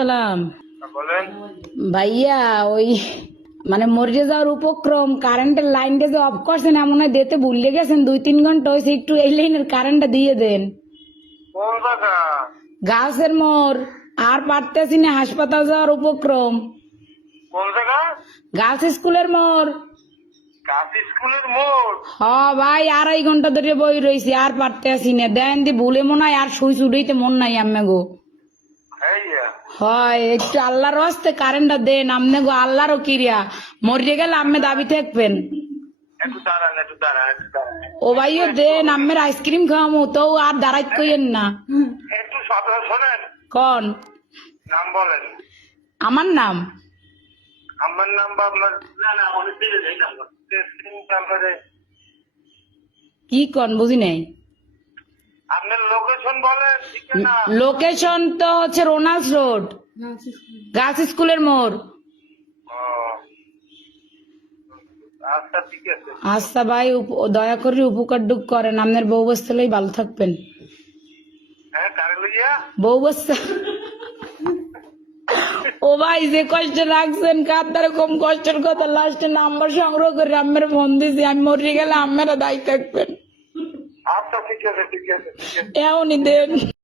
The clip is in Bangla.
সালাম। বলেন। ভাইয়া ওই মানে মরে যাওয়ার উপক্রম, কারেন্টের লাইনটা যে অফ করছেন এমন হয় দিতে ভুলে গেছেন, 2-3 ঘন্টা হয়েছে, একটু এই লাইনের কারেন্টটা দিয়ে দেন। কোন জায়গা? গাছের মোড়, আর পারতেছি না, হাসপাতাল যাওয়ার উপক্রম। কোন জায়গা? গাছ স্কুলের মোড়। কাশি স্কুলের মোড়। হ ভাই, 2.5 ঘন্টা ধরে বই রয়েছি, আর পারতেছি না। দেন দি ভুলে মনে হয় আর সুই ছুটাইতে মন নাই আম্মে গো। হেইয়া হয় একটু আল্লাহর হস্তে কারেন্টটা দেন আমনে গো, আল্লাহরও কিরিয়া। মরিয়ে গেলে আম্মে দাবি থাকবেন। একটু দাঁড়ান, একটু দাঁড়ান, একটু দাঁড়ান। ও ভাইও দেন, আম্মের আইসক্রিম খাওয়ামু, তো আর দাঁড়াইত কইেন না। একটু কথা শোনেন। কন নাম বলেন। আমার নাম? আমার নাম বা আপনার? না না, অনেক দিন এই নাম্বার নাম্বারে কি কন বুঝি নাই। আপনার লোকেশন বলেন, ঠিকানা। লোকেশন তো হচ্ছে রোনাল্ডস রোড, গাছ স্কুলের মোড়। ও, আচ্ছা ঠিক আছে। আচ্ছা ভাই, দয়া করে উপকার ডুক করেন, আপনার বউ বস্তালেই ভালো থাকবেন। হ্যাঁ, কারে লইয়া? বউ বস্তা। ও ভাই যে কষ্ট রাখছেন, কার দ্বারা কম কষ্টের কথা, লাস্টে নাম্বার সংগ্রহ করে আম্মের ফোন দিছি, আমি মরে গেলে আম্মেরা দায়ী থাকবেন। আচ্ছা ঠিক আছে, ঠিক আছে, ঠিক আছে। এমনই দেন।